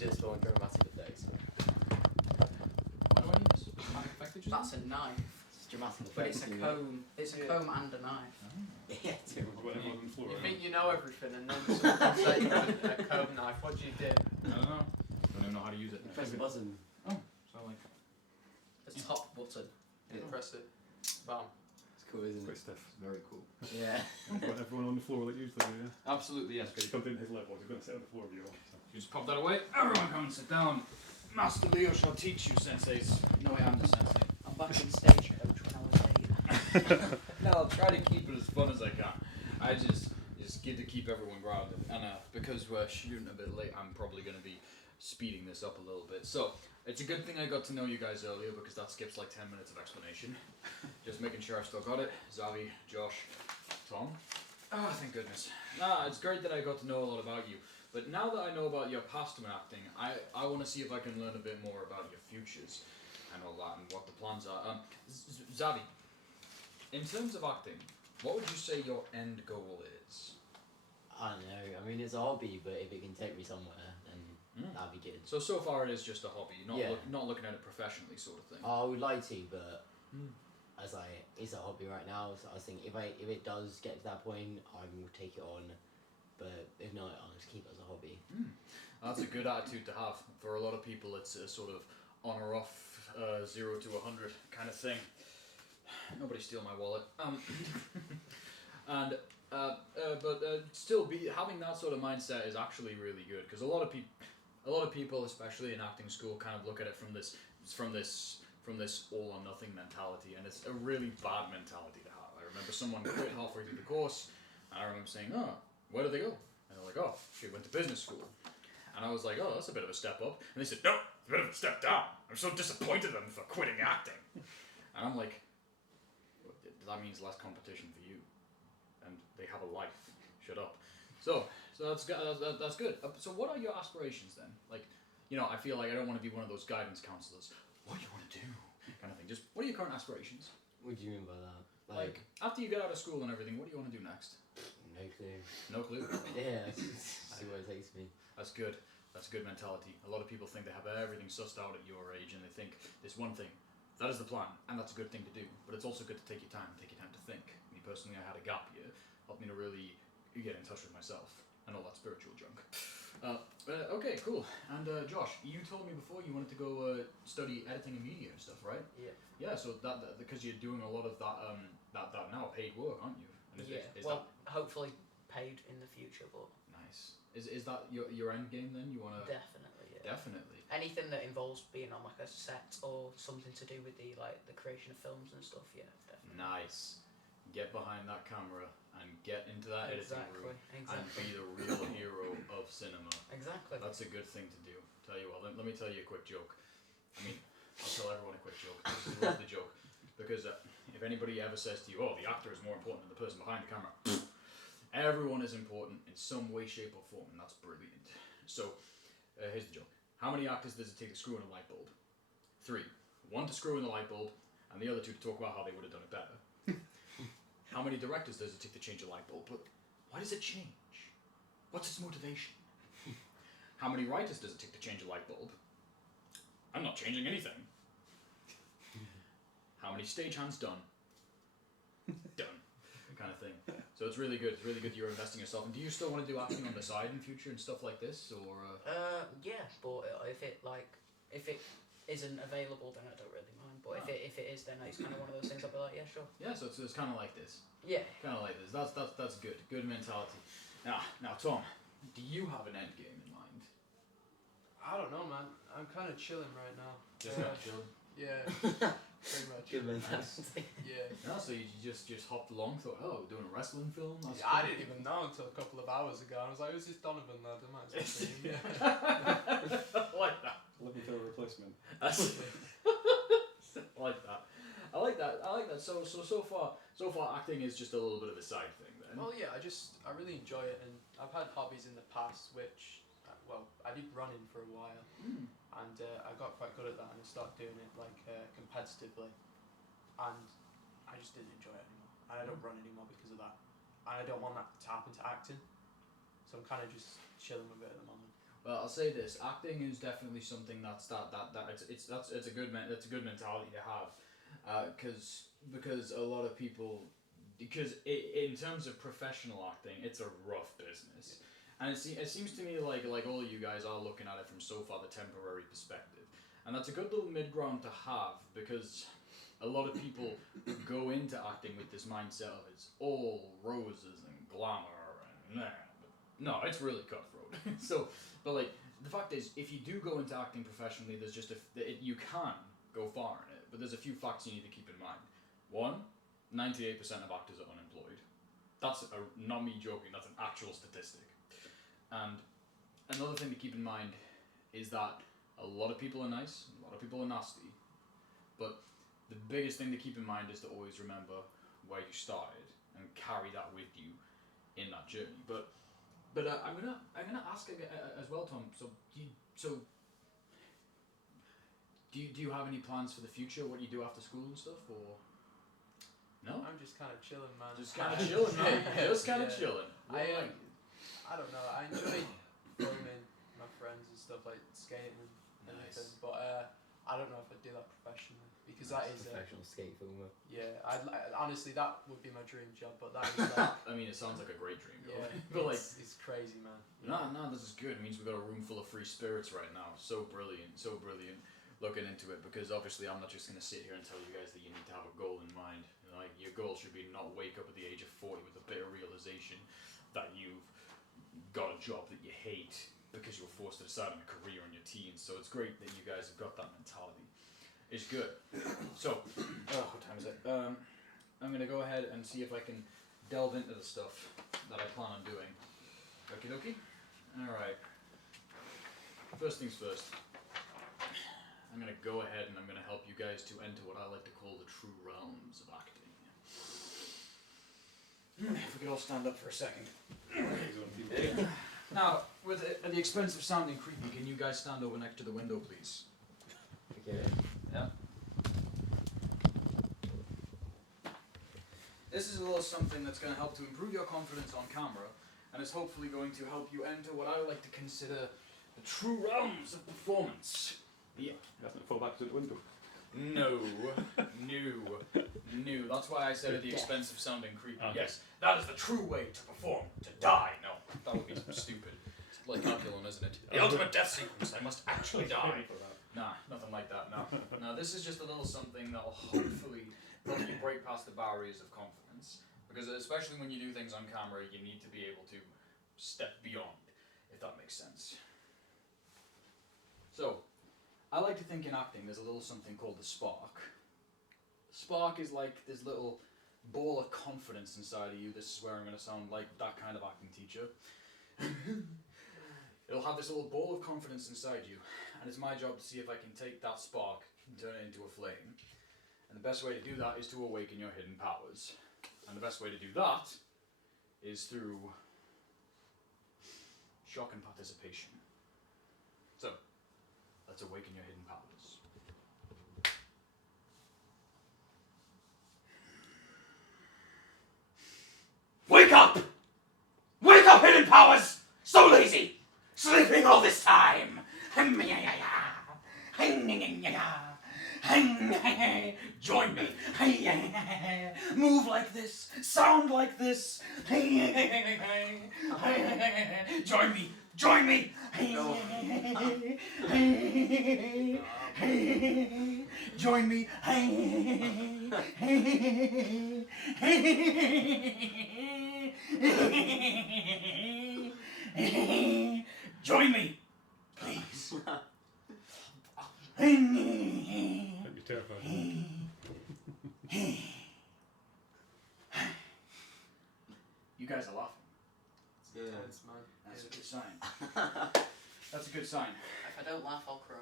this for dramatic effects. Why do I need this? Dramatic effect, did you That's say? a knife. It's dramatic But effects. it's a comb. It's a comb and a knife. Yeah, too. What about everyone on the floor? You right? think you know everything, and then someone comes at you with a comb knife. What do you do? I don't know. Don't even know how to use it. You press the button. So like, The top button. You press it. Bam. It's cool, isn't Quite it? stiff. very cool. Yeah. Got everyone on the floor like usually do, yeah? Absolutely, yes. Okay, you come to his level, he's going to sit on the floor with you all. So. You just pop that away. Everyone come and sit down. Master Leo shall teach you, senseis. No, I am the sensei. I'm back in stagecoach when I was 8. No, I'll try to keep it as fun as I can. I just get to keep everyone grounded. And because we're shooting a bit late, I'm probably going to be speeding this up a little bit. So, it's a good thing I got to know you guys earlier because that skips like 10 minutes of explanation. Just making sure I've still got it. Xavi, Josh, Tom. Oh, thank goodness. It's great that I got to know a lot about you. But now that I know about your past in acting, I want to see if I can learn a bit more about your futures and all that and what the plans are. Xavi, in terms of acting, what would you say your end goal is? I don't know. I mean, it's a hobby, but if it can take me somewhere, then that'd be good. So far it is just a hobby. You're not, Yeah. not looking at it professionally, sort of thing. I would like to, but it's a hobby right now. So I think if it does get to that point, I will take it on. But if not, I'll just keep it as a hobby. That's a good attitude to have. For a lot of people, it's a sort of on or off, 0 to 100 kind of thing. Nobody steal my wallet. But still, having that sort of mindset is actually really good because a lot of people, especially in acting school, kind of look at it from this all or nothing mentality, and it's a really bad mentality to have. I remember someone quit halfway through the course, and I remember saying, "Oh, where did they go?" And they're like, "Oh, she went to business school." And I was like, "Oh, that's a bit of a step up." And they said, "No, it's a bit of a step down. I'm so disappointed in them for quitting acting." And I'm like, that means less competition for you, and they have a life. Shut up. So that's good. So what are your aspirations then? Like, I feel like I don't want to be one of those guidance counselors. What do you want to do? Kind of thing. Just what are your current aspirations? What do you mean by that? Like after you get out of school and everything, what do you want to do next? No clue. No clue. Yeah, see where it takes me. That's good. That's a good mentality. A lot of people think they have everything sussed out at your age, and they think this one thing. That is the plan, and that's a good thing to do. But it's also good to take your time to think. Me personally, I had a gap year, helped me to really get in touch with myself and all that spiritual junk. Okay, cool. And Josh, you told me before you wanted to go study editing and media and stuff, right? Yeah. Yeah. So that because you're doing a lot of that that now paid work, aren't you? And is hopefully paid in the future, but that nice? Is that your end game then? You wanna definitely, yeah. Definitely. Anything that involves being on like a set or something to do with the creation of films and stuff, yeah, definitely. Nice. Get behind that camera and get into that editing room and be the real hero of cinema. Exactly. That's a good thing to do. Tell you what, let me tell you a quick joke. I mean, I'll tell everyone a quick joke. This is the joke. Because if anybody ever says to you, "Oh, the actor is more important than the person behind the camera," everyone is important in some way, shape, or form, and that's brilliant. So, here's the joke. How many actors does it take to screw in a light bulb? 3. 1 to screw in the light bulb, and the other 2 to talk about how they would have done it better. How many directors does it take to change a light bulb? But why does it change? What's its motivation? How many writers does it take to change a light bulb? I'm not changing anything. How many stagehands done? Done. Kind of thing. So it's really good. It's really good you're investing yourself. And do you still want to do acting on the side in future and stuff like this, or? Yeah, but if it isn't available, then I don't really mind. But if it is, then it's kind of one of those things I'll be like, yeah, sure. Yeah, so it's kind of like this. Yeah. Kind of like this. That's good. Good mentality. Now, Tom, do you have an end game in mind? I don't know, man. I'm kind of chilling right now. Just chill. Yeah, pretty much. Good mentality. Yeah. No, so you just hopped along, thought, oh, we're doing a wrestling film? That's I cool. didn't even know until a couple of hours ago. I was like, who's this Donovan lad? I might as well see him. Yeah. I like that. Looking for a replacement. I like that. I like that. So far, acting is just a little bit of a side thing then. Well, yeah, I really enjoy it, and I've had hobbies in the past which, I did running for a while, and I got quite good at that, and I started doing it competitively, and I just didn't enjoy it anymore, and I don't run anymore because of that, and I don't want that to happen to acting, so I'm kind of just chilling with it at the moment. Well, I'll say this: acting is definitely something it's a good mentality to have, because a lot of people, in terms of professional acting, it's a rough business, and it seems to me like all of you guys are looking at it from so far the temporary perspective, and that's a good little mid ground to have, because a lot of people go into acting with this mindset of it's all roses and glamour and no, it's really cutthroat. So. But like the fact is, if you do go into acting professionally, there's just you can go far in it. But there's a few facts you need to keep in mind. 1, 98% of actors are unemployed. That's not me joking. That's an actual statistic. And another thing to keep in mind is that a lot of people are nice, a lot of people are nasty. But the biggest thing to keep in mind is to always remember where you started and carry that with you in that journey. But I'm gonna ask as well, Tom. So do you have any plans for the future? What you do after school and stuff, or no? I'm just kind of chilling, man. Just kind of chilling, man. Just kind of chilling. I don't know. I enjoy filming my friends and stuff like skating and everything, but I don't know if I'd do that professionally because that is professional skate filmer. Yeah, honestly that would be my dream job, but that is like, I mean, it sounds like a great dream job. yeah, But like, it's crazy, man. no, this is good. It means we've got a room full of free spirits right now. So brilliant. Looking into it, because obviously I'm not just going to sit here and tell you guys that you need to have a goal in mind. Like, your goal should be not wake up at the age of 40 with a bitter realization that you've got a job that you hate because you were forced to decide on a career in your teens. So it's great that you guys have got that mentality. It's good. So, what time is it? I'm going to go ahead and see if I can delve into the stuff that I plan on doing. Okie dokie? Alright. First things first. I'm going to go ahead and I'm going to help you guys to enter what I like to call the true realms of acting. If we could all stand up for a second. Now, at the expense of sounding creepy, can you guys stand over next to the window, please? Okay. Yeah. This is a little something that's going to help to improve your confidence on camera, and is hopefully going to help you enter what I like to consider the true realms of performance. Yeah. That's not fall back to the window. No. That's why I said at the expense of sounding creepy. Okay. Yes, that is the true way to perform. To die. No, that would be stupid. It's like Calculon, isn't it? The ultimate death sequence. I must actually die. Nah, nothing like that. No, this is just a little something that will hopefully help you break past the barriers of confidence. Because especially when you do things on camera, you need to be able to step beyond, if that makes sense. So, I like to think in acting there's a little something called the spark. Spark is like this little ball of confidence inside of you. This is where I'm going to sound like that kind of acting teacher. It'll have this little ball of confidence inside you, and it's my job to see if I can take that spark and turn it into a flame. And the best way to do that is to awaken your hidden powers. And the best way to do that is through shock and participation. So, let's awaken your hidden powers. Wake up! Wake up, hidden powers! So lazy! Sleeping all this time! Join me! Move like this! Sound like this! Join me! Join me! Join me! Join me! Please! That'd be terrifying. You guys are laughing. Yeah. It's man. That's a good sign. That's a good sign. If I don't laugh, I'll cry.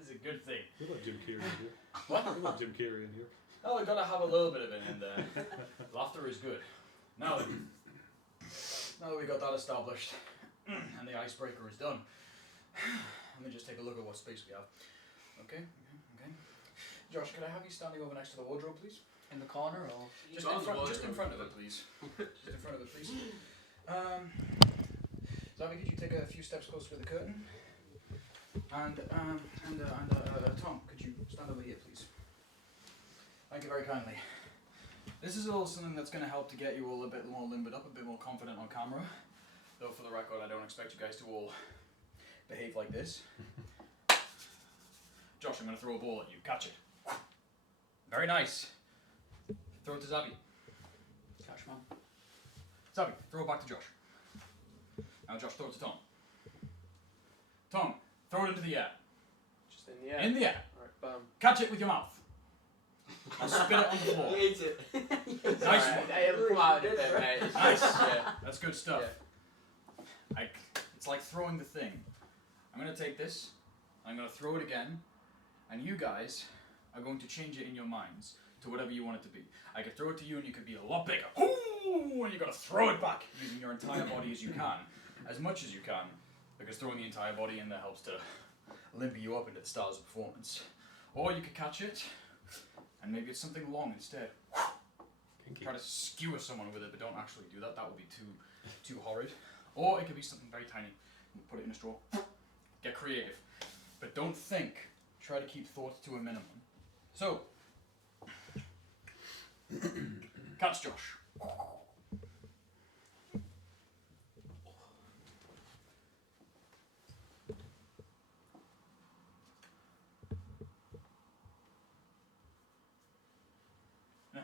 It's a good thing. We've got Jim Carrey in here. What? We've got Jim Carrey in here. Oh, we've got to have a little bit of it in there. Laughter is good. Now that we got that established, and the icebreaker is done, let me just take a look at what space we have. Okay. Josh, could I have you standing over next to the wardrobe, please? In the corner or? Just in front of it, please. Just in front of it, please. So Xavi, could you take a few steps closer to the curtain? And Tom, could you stand over here, please? Thank you very kindly. This is a little something that's going to help to get you all a bit more limbered up, a bit more confident on camera. Though for the record, I don't expect you guys to all behave like this. Josh, I'm going to throw a ball at you. Catch it. Very nice. Throw it to Xavi. Catch man. Xavi, throw it back to Josh. Now Josh, throw it to Tom. Tom, throw it into the air. Just in the air. In the air. Alright, bam. Catch it with your mouth. Now spit it on the floor. He ate it. Nice Alright, one. I haven't come out of it, mate. It's Nice. just, yeah. That's good stuff. Yeah. It's like throwing the thing. I'm going to take this, I'm going to throw it again, and you guys are going to change it in your minds to whatever you want it to be. I could throw it to you and you could be a lot bigger. Ooh, and you got to throw it back using your entire body as you can, as much as you can, because throwing the entire body in there helps to limber you up into the stars of performance. Or you could catch it, and maybe it's something long instead. Pinky. Try to skewer someone with it, but don't actually do that. That would be too horrid. Or it could be something very tiny. Put it in a straw. Get creative, but don't think. Try to keep thoughts to a minimum. So, catch Josh.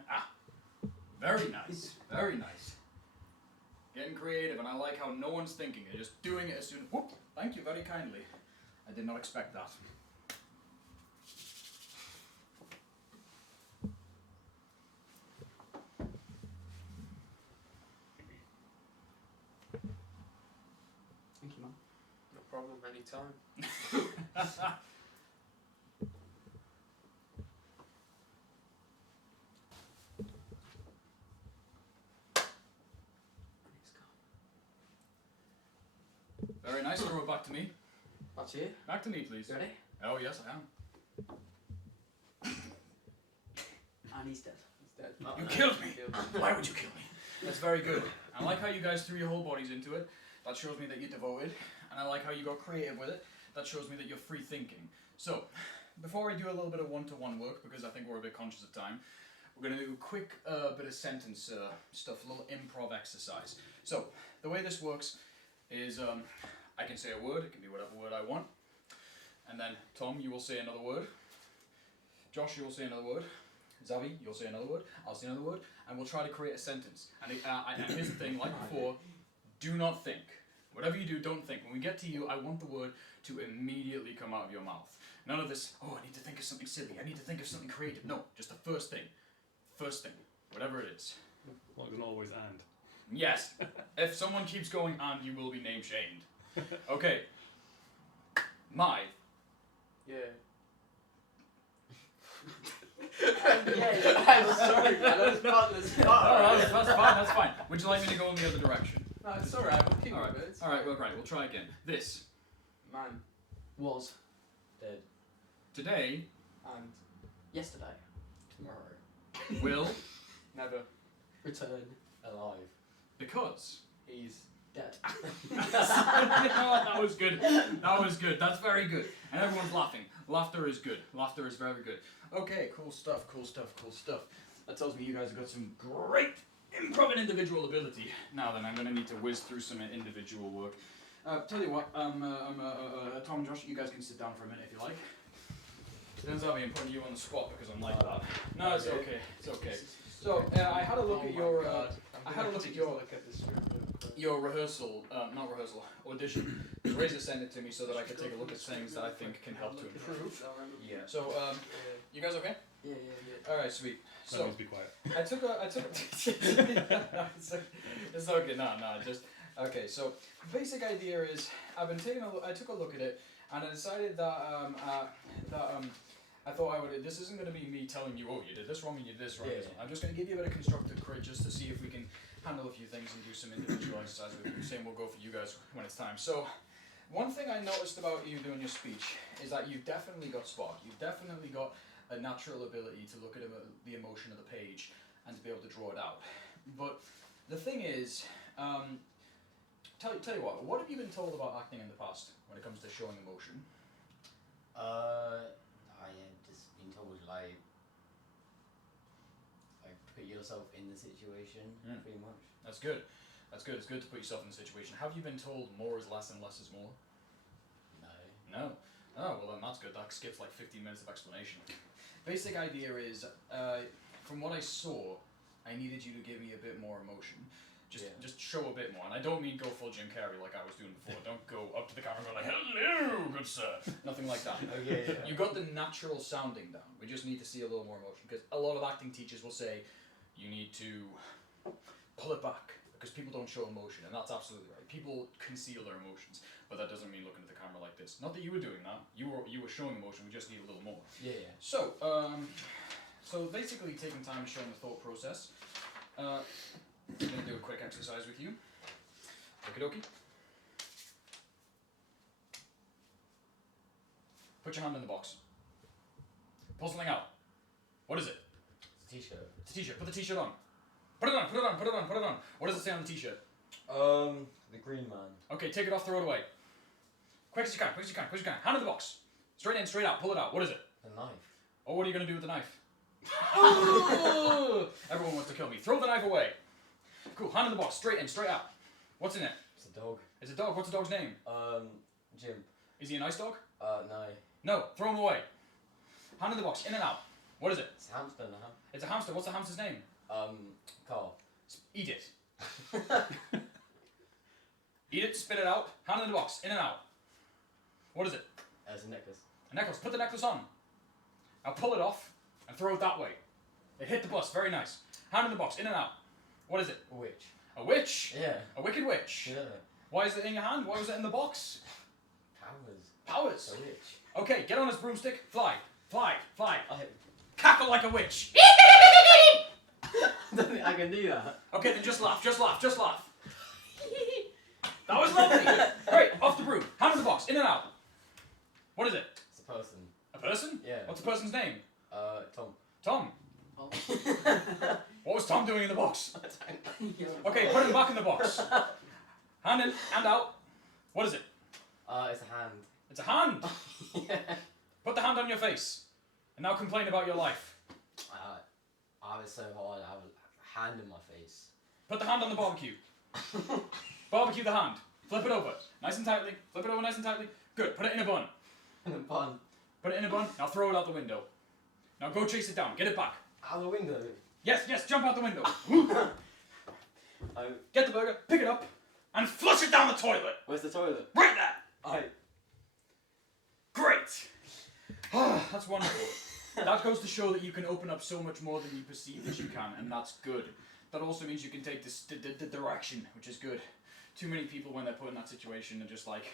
Ah, very nice, very nice. Getting creative, and I like how no one's thinking. They're just doing it as soon. Whoop! Thank you very kindly. I did not expect that. Thank you, man. No problem, anytime. Very nice. Throw it back to me. That's you. Back to me, please. You ready? Oh yes, I am. And he's dead. He's dead. You killed me. Killed me. Why would you kill me? That's very good. I like how you guys threw your whole bodies into it. That shows me that you're devoted. And I like how you got creative with it. That shows me that you're free thinking. So, before I do a little bit of one-to-one work, because I think we're a bit conscious of time, we're going to do a quick bit of sentence stuff, a little improv exercise. So, the way this works is I can say a word, it can be whatever word I want. And then, Tom, you will say another word. Josh, you will say another word. Xavi, you'll say another word. I'll say another word. And we'll try to create a sentence. And here's the thing, like before, do not think. Whatever you do, don't think. When we get to you, I want the word to immediately come out of your mouth. None of this, oh, I need to think of something silly. I need to think of something creative. No, just the first thing. First thing. Whatever it is. Like there's always and. Yes. If someone keeps going and, you will be name-shamed. Okay. My. Yeah. Yeah, I'm sorry, man. I was not in the spot. Oh, that's fine, that's fine. Would you like me to go in the other direction? No, it's alright. We'll keep Alright, with it. It's alright, fine. well, right, we'll try again. This. Man. Was. Dead. Today And. Yesterday. Tomorrow. will, Never. Return. Alive. because. He's. Dead. That was good. That was good. That's very good. And everyone's laughing. Laughter is good. Laughter is very good. Okay, cool stuff, cool stuff, cool stuff. That tells me you guys have got some great improv and individual ability. Now then, I'm going to need to whiz through some individual work. Tell you what, Tom and Josh, you guys can sit down for a minute if you like. Then Xavi, I'm putting you on the spot because I'm like that. No, it's okay. It's okay. So I had a look at your. I had a look at your rehearsal, not rehearsal, audition. Razor sent it to me so that I could take a look at things that I think can help to improve. Yeah. So, you guys okay? Yeah, yeah, yeah. All right, sweet. That So means be quiet. I took it's okay. No, just okay. So the basic idea is I took a look at it and I decided that I thought I would. This isn't going to be me telling you, oh, you did this wrong and you did this wrong. Yeah. I'm just going to give you a bit of constructive courage just to see if we can handle a few things and do some individual exercise with you. Same will go for you guys when it's time. So, one thing I noticed about you doing your speech is that you've definitely got spark. You've definitely got a natural ability to look at the emotion of the page and to be able to draw it out. But the thing is, tell you what have you been told about acting in the past when it comes to showing emotion? I have just been told like put yourself in the situation pretty much. That's good. That's good. It's good to put yourself in the situation. Have you been told more is less and less is more? No. Oh, well then that's good. That skips like 15 minutes of explanation. Basic idea is, from what I saw, I needed you to give me a bit more emotion. Just show a bit more. And I don't mean go full Jim Carrey like I was doing before. Don't go up to the camera and go like, hello, good sir. Nothing like that. Okay. You got the natural sounding down. We just need to see a little more emotion. Because a lot of acting teachers will say, you need to pull it back. Because people don't show emotion. And that's absolutely right. People conceal their emotions. But that doesn't mean looking at the camera like this. Not that you were doing that. You were showing emotion. We just need a little more. Yeah. So, so basically taking time to show the thought process. I'm going to do a quick exercise with you. Okie dokie. Put your hand in the box. Pull something out. What is it? It's a t-shirt. It's a t-shirt. Put the t-shirt on. Put it on, put it on, put it on, put it on. What does it say on the t-shirt? The green man. Okay, take it off, throw it away. Quick as you can, quick as you can, quick as you can. Hand in the box. Straight in, straight out, pull it out. What is it? A knife. Oh, what are you going to do with the knife? Everyone wants to kill me. Throw the knife away. Cool, hand in the box, straight in, straight out. What's in it? It's a dog. It's a dog. What's the dog's name? Jim. Is he a nice dog? No. No, throw him away. Hand in the box, in and out. What is it? It's a hamster now. It's a hamster. What's the hamster's name? Carl. Eat it. Eat it, spit it out. Hand in the box, in and out. What is it? It's a necklace. A necklace. Put the necklace on. Now pull it off and throw it that way. It hit the bus. Very nice. Hand in the box, in and out. What is it? A witch. A witch? Yeah. A wicked witch? Yeah. Why is it in your hand? Why was it in the box? Powers. Powers. A witch. Okay, get on his broomstick. Fly. Fly. Fly. I Cackle like a witch. don't think I can do that. Okay, then just laugh. Just laugh. Just laugh. That was lovely. Great. Off the broom. Hand in the box. In and out. What is it? It's a person. A person? Yeah. What's the person's name? Tom. Tom. Oh. What was Tom doing in the box? I don't know. Okay, put him back in the box. Hand in, hand out. What is it? It's a hand. It's a hand. Yeah. Put the hand on your face. And now complain about your life. I was so hard. I have a hand in my face. Put the hand on the barbecue. Barbecue the hand. Flip it over. Nice and tightly. Flip it over nice and tightly. Good. Put it in a bun. In a bun. Put it in a bun. Now throw it out the window. Now go chase it down. Get it back. Out the window. Yes, yes, jump out the window. Oh. Get the burger, pick it up, and flush it down the toilet. Where's the toilet? Right there. Great. That's wonderful. That goes to show that you can open up so much more than you perceive that you can, and that's good. That also means you can take the direction, which is good. Too many people, when they're put in that situation, are just like,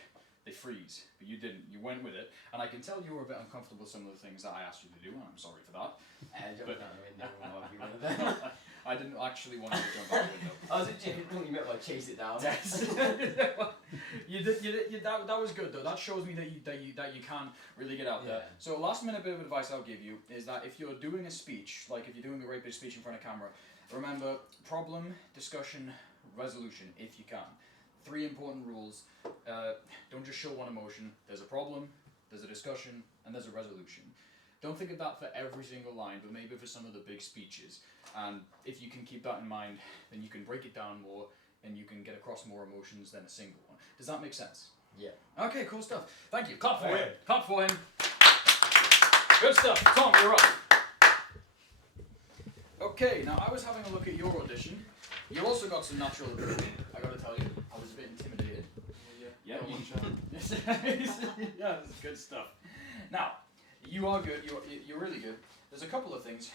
they freeze. But you didn't. You went with it. And I can tell you were a bit uncomfortable with some of the things that I asked you to do, and I'm sorry for that. Jump out the window. What you want to do? I didn't actually want you to jump out the window. I was actually what you meant by chase it down. Yes. You did, that was good though. That shows me that you can really get out there. Yeah. So last minute bit of advice I'll give you is that if you're doing a speech, like if you're doing a great big speech in front of camera, remember problem, discussion, resolution if you can. 3 important rules. Don't just show one emotion. There's a problem, there's a discussion, and there's a resolution. Don't think of that for every single line, but maybe for some of the big speeches. And if you can keep that in mind, then you can break it down more, and you can get across more emotions than a single one. Does that make sense? Yeah. Okay, cool stuff. Thank you. Clap for Thank him. you. Clap for him. Good stuff. Tom, you're up. Okay, now I was having a look at your audition. You also got some natural ability, I gotta tell you. I was a bit intimidated. Yeah, Got you- one shot. yeah, this is good stuff. Now, you are good. You're really good. There's a couple of things.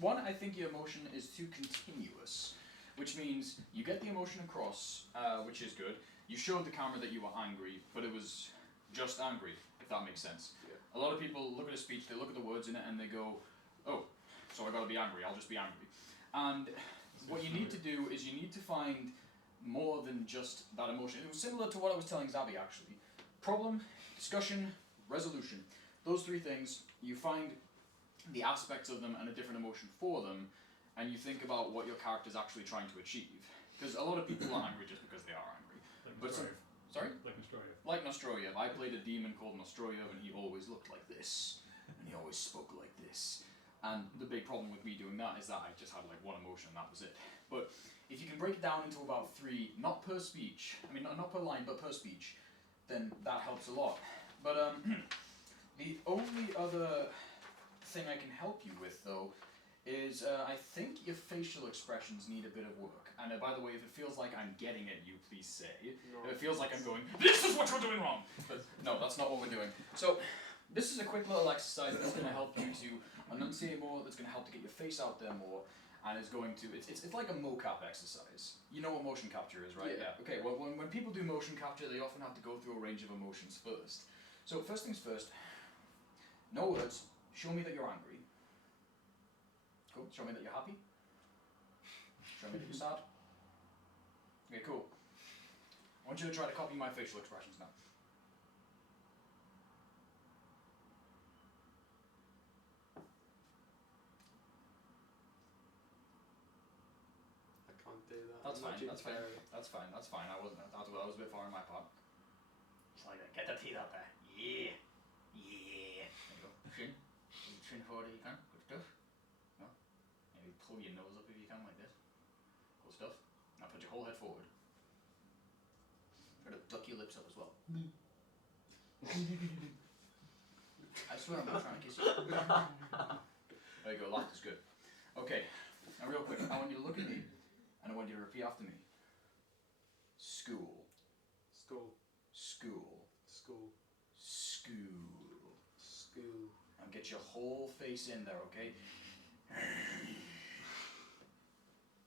One, I think your emotion is too continuous, which means you get the emotion across, which is good. You showed the camera that you were angry, but it was just angry, if that makes sense. Yeah. A lot of people look at a speech, they look at the words in it, and they go, "Oh, so I gotta be angry. I'll just be angry." And what you need to do is you need to find more than just that emotion. It was similar to what I was telling Xavi actually. Problem, discussion, resolution. Those 3 things, you find the aspects of them and a different emotion for them, and you think about what your character's actually trying to achieve. Because a lot of people are angry just because they are angry. But Nostroyev. sorry? Like Nostroyev. Like Nostroyev. I played a demon called Nostroyev, and he always looked like this. And he always spoke like this. And the big problem with me doing that is that I just had like one emotion and that was it. But if you can break it down into about 3, not per speech, I mean not per line, but per speech, then that helps a lot. But the only other thing I can help you with though is I think your facial expressions need a bit of work. And by the way, if it feels like I'm getting at you, please say. No. If it feels like I'm going, this is what you're doing wrong! But no, that's not what we're doing. So, this is a quick little exercise that's going to help you to enunciate more, that's going to help to get your face out there more, and is going to, it's like a mocap exercise. You know what motion capture is, right? Yeah. Okay, well, when people do motion capture, they often have to go through a range of emotions first. So, first things first, no words, show me that you're angry. Cool, show me that you're happy. Show me that you're sad. Okay, cool. I want you to try to copy my facial expressions now. I can't do that. That's I'm not fine, Jim that's fine. Carrey. That's fine, that's fine. I was a bit far on my part. Just like that. Get the teeth out there. Yeah. Yeah. There you go. Chin. Chin forward if you can. Good stuff. No. Maybe pull your nose up if you can like this. Good stuff. Now put your whole head forward. Try to duck your lips up as well. I swear I'm not trying to kiss you. There you go, laugh is good. Okay, now real quick, I want you to look at me and I want you to repeat after me. School. School. School. School. School. School. And get your whole face in there, okay?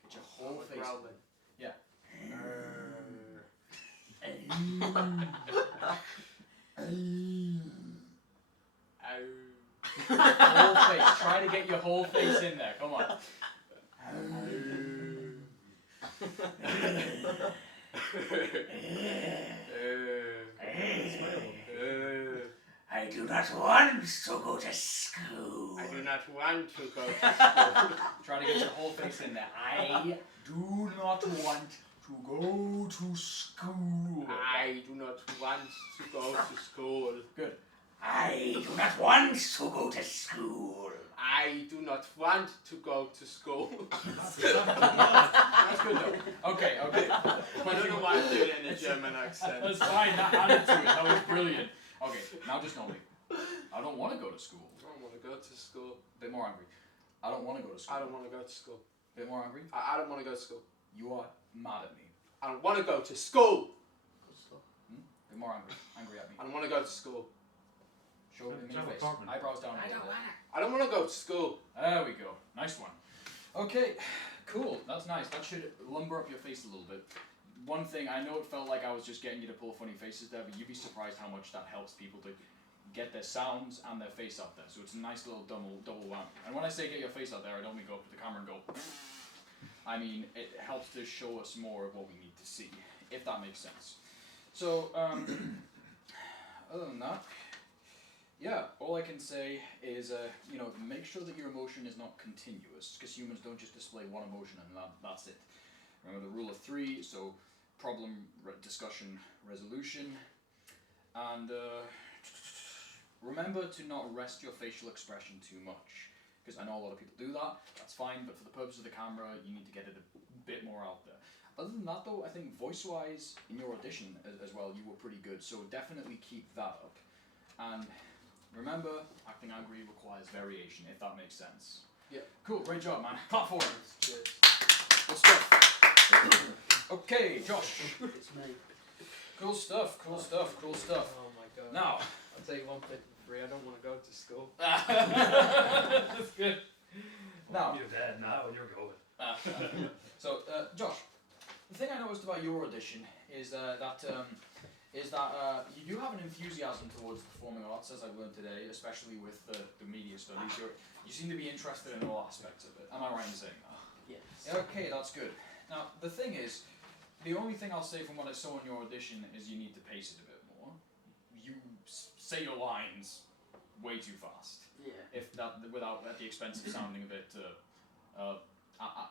Get your whole face. Growling. Yeah. Whole face. Try to get your whole face in there. Come on. I do not want to go to school. I do not want to go to school. Try to get your whole face in there. I do not want to go to school. I do not want to go to school. Good. I do not want to go to school. I do not want to go to school. That's good though. Okay, okay. I don't know why I'm doing it in a German accent. That's fine, that added to it. That was brilliant. Okay, now just tell me. I don't want to go to school. I don't want to go to school. Bit more angry. I don't want to go to school. I don't want to go to school. Bit more angry. I don't want to go to school. You are mad at me. I don't want to go to school. Bit more angry. Angry at me. I don't want to go to school. Show it in your Have face. apartment. Eyebrows down a little bit. I don't want to go to school. There we go. Nice one. Okay, cool. That's nice. That should lumber up your face a little bit. One thing, I know it felt like I was just getting you to pull funny faces there, but you'd be surprised how much that helps people to get their sounds and their face up there. So it's a nice little double whammy. And when I say get your face out there, I don't mean go up to the camera and go. I mean, it helps to show us more of what we need to see, if that makes sense. So, other than that, yeah, all I can say is, make sure that your emotion is not continuous, because humans don't just display one emotion and that's it. Remember the rule of 3, so problem, discussion, resolution, and remember to not rest your facial expression too much, because I know a lot of people do that, that's fine, but for the purpose of the camera, you need to get it a bit more out there. Other than that though, I think voice-wise, in your audition as well, you were pretty good, so definitely keep that up. And remember, acting angry requires variation, if that makes sense. Yeah. Cool, great job, man. Clap for him. Cheers. Good stuff. Okay, Josh. It's me. Cool stuff, cool stuff, cool stuff. Oh my god. Now. I'll tell you one thing for free. I don't want to go to school. That's good. Now. You're dead now and you're going. So, Josh, the thing I noticed about your audition is that you do have an enthusiasm towards performing arts, as I've learned today, especially with the media studies. You seem to be interested in all aspects of it. Am I right in saying that? Yes. Okay, that's good. Now, the thing is, the only thing I'll say from what I saw in your audition is you need to pace it a bit more. You say your lines way too fast. Yeah. If that, without at the expense of sounding a bit,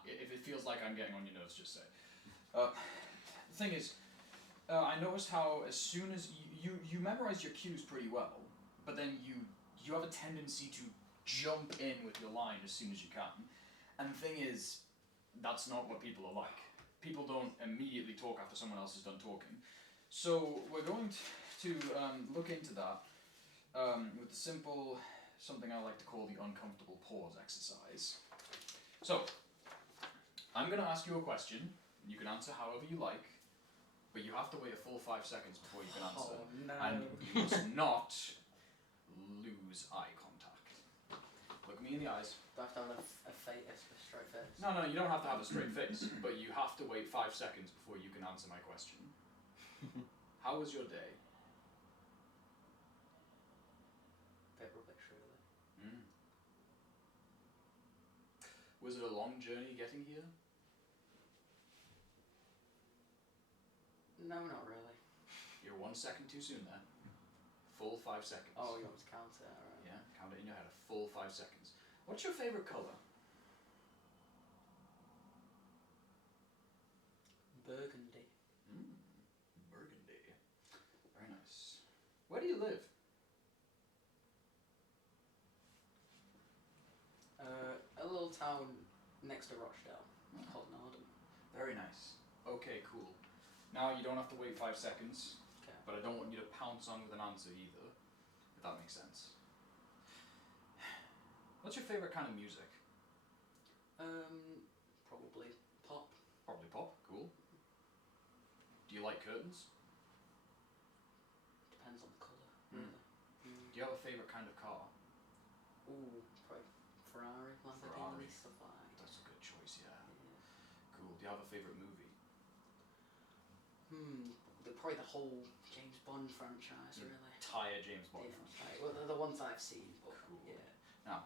if it feels like I'm getting on your nerves, just say. The thing is, I noticed how as soon as you memorize your cues pretty well, but then you have a tendency to jump in with your line as soon as you can. And the thing is, that's not what people are like. People don't immediately talk after someone else is done talking. So we're going to look into that with the simple, something I like to call the uncomfortable pause exercise. So, I'm going to ask you a question. You can answer however you like, but you have to wait a full 5 seconds before you can answer. Oh, no. And you must not lose eye contact. Look me in the eyes. Do I have to have a straight face? No, you don't have to have a straight face, but you have to wait 5 seconds before you can answer my question. How was your day? Bit rubbish, really. Was it a long journey getting here? No, not really. You're 1 second too soon then. Full 5 seconds. Oh, you want to count it? Alright. Yeah, count it in your head. A full 5 seconds. What's your favourite colour? Burgundy. Burgundy. Very nice. Where do you live? A little town next to Rochdale called Norden. Very nice. Okay, cool. Now you don't have to wait 5 seconds, Okay. but I don't want you to pounce on with an answer either, if that makes sense. What's your favourite kind of music? Probably pop. Probably pop. Cool. Do you like curtains? Depends on the colour, Mm. really. Do you have a favourite kind of car? Ooh, probably Ferrari, Lamborghini, stuff like that. That's a good choice, yeah. Yeah. Cool. Do you have a favourite movie? Probably the whole James Bond franchise, really. Entire James Bond Yeah, franchise. right. Well, they're the ones I've seen, but Cool. yeah. Now,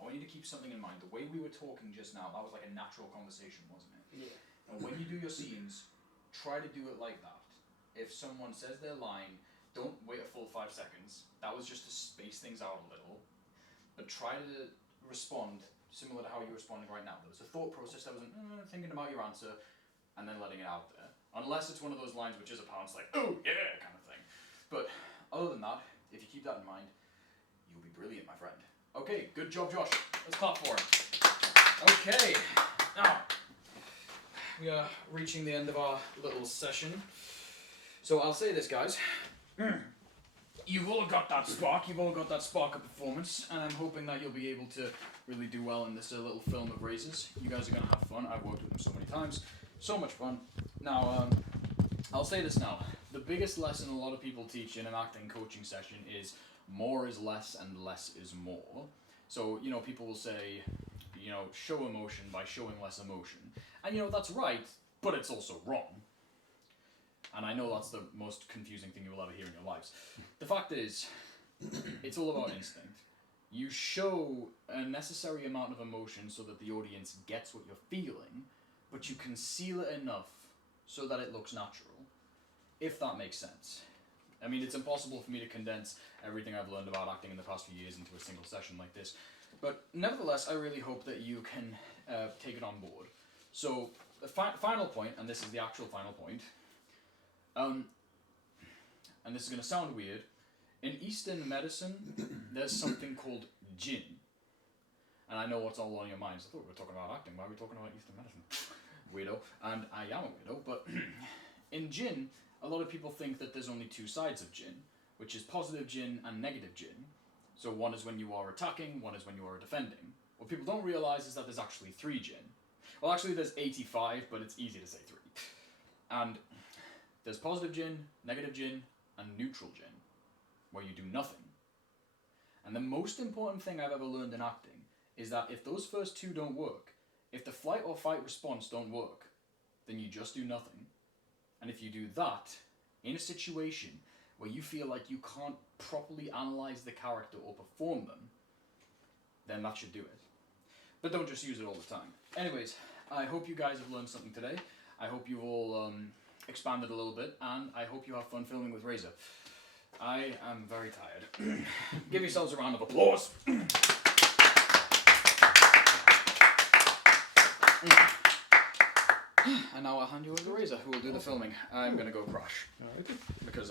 I want you to keep something in mind. The way we were talking just now, that was like a natural conversation, wasn't it? Yeah. And when you do your scenes, try to do it like that. If someone says their line, don't wait a full 5 seconds. That was just to space things out a little. But try to respond similar to how you're responding right now. There was a thought process, there was thinking about your answer, and then letting it out there. Unless it's one of those lines which is a pounce, like, oh yeah, kind of thing. But other than that, if you keep that in mind, you'll be brilliant, my friend. Okay, good job, Josh. Let's clap for him. Okay, now, we are reaching the end of our little session. So I'll say this, guys. You've all got that spark, of performance, and I'm hoping that you'll be able to really do well in this little film of races. You guys are going to have fun. I've worked with them so many times. So much fun. Now, I'll say this now. The biggest lesson a lot of people teach in an acting coaching session is more is less and less is more. So, people will say, show emotion by showing less emotion. And, that's right, but it's also wrong. And I know that's the most confusing thing you will ever hear in your lives. The fact is, it's all about instinct. You show a necessary amount of emotion so that the audience gets what you're feeling, but you conceal it enough so that it looks natural, if that makes sense. I mean, it's impossible for me to condense everything I've learned about acting in the past few years into a single session like this, but nevertheless, I really hope that you can take it on board. So, the final point, and this is the actual final point, and this is going to sound weird, in Eastern medicine, there's something called jinn. And I know what's all on your minds. I thought we were talking about acting. Why are we talking about Eastern medicine? Weirdo. And I am a weirdo, but in jinn, a lot of people think that there's only two sides of jinn, which is positive jinn and negative jinn. So one is when you are attacking, one is when you are defending. What people don't realize is that there's actually 3 jinn. Well, actually there's 85, but it's easy to say 3. And there's positive jinn, negative jinn, and neutral jinn, where you do nothing. And the most important thing I've ever learned in acting is that if those first 2 don't work, if the flight or fight response don't work, then you just do nothing. And if you do that, in a situation where you feel like you can't properly analyze the character or perform them, then that should do it. But don't just use it all the time. Anyways, I hope you guys have learned something today. I hope you've all expanded a little bit, and I hope you have fun filming with Razor. I am very tired. Give yourselves a round of applause. And now I'll hand you over to Razor, who will do the filming. I'm gonna go crash Alright. because